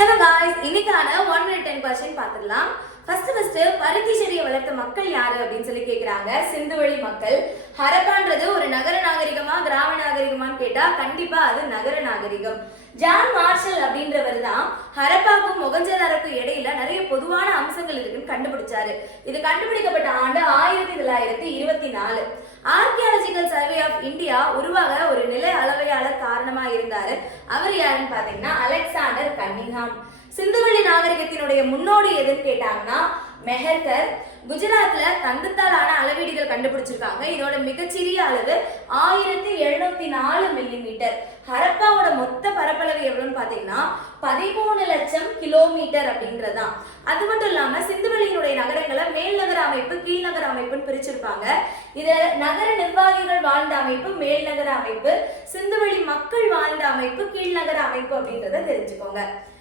Hello guys, இன்னைக்கான 1 minute 10 question பார்த்துடலாம். First பருத்தி செடியை வளர்த்த மக்கள் யாரு அப்படின்னு சொல்லி கேக்குறாங்க. சிந்துவெளி மக்கள். ஹரப்பான்றது ஒரு நகர நாகரிகமா கிராம நாகரிகமான்னு கேட்டா கண்டிப்பா அது நகர நாகரிகம். ஜான் மார்ஷல் அப்படின்றவர் தான் ஹரப்பாக்கும் மொகஞ்சதாரோக்கும் இடையில நிறைய பொதுவான அம்சங்கள் இருக்குன்னு கண்டுபிடிச்சாரு. இது கண்டுபிடிக்கப்பட்ட ஆண்டு 1924. ஆர்கியாலஜிக்கல் சர்வே ஆஃப் இந்தியா உருவாக ஒரு நில அளவையாளர் காரணமா இருந்தாரு. அவர் யாருன்னு பாத்தீங்கன்னா அலெக்சாண்டர் கன்னிங்ஹாம். சிந்துவெளி நாகரிகத்தினுடைய முன்னோடி எதுன்னு கேட்டாங்கன்னா மெஹர்கர். குஜராத்ல தந்தத்தாலான அளவீடுகள் கண்டுபிடிச்சிருக்காங்க. இதோட மிகச்சிறிய அளவு 1704 மில்லிமீட்டர். ஹரப்பாவோட மொத்த பரப்பளவு எவ்வளவுன்னு பாத்தீங்கன்னா 13 லட்சம் கிலோமீட்டர் அப்படின்றதுதான். அது மட்டும் இல்லாம சிந்துவெளியினுடைய நகரங்களை மேல்நகர அமைப்பு கீழ்நகர அமைப்புன்னு பிரிச்சிருப்பாங்க. இது நகர நிர்வாகிகள் வாழ்ந்த அமைப்பு மேல்நகர அமைப்பு, சிந்துவெளி மக்கள் வாழ்ந்த அமைப்பு கீழ்நகர அமைப்பு அப்படின்றத தெரிஞ்சுக்கோங்க.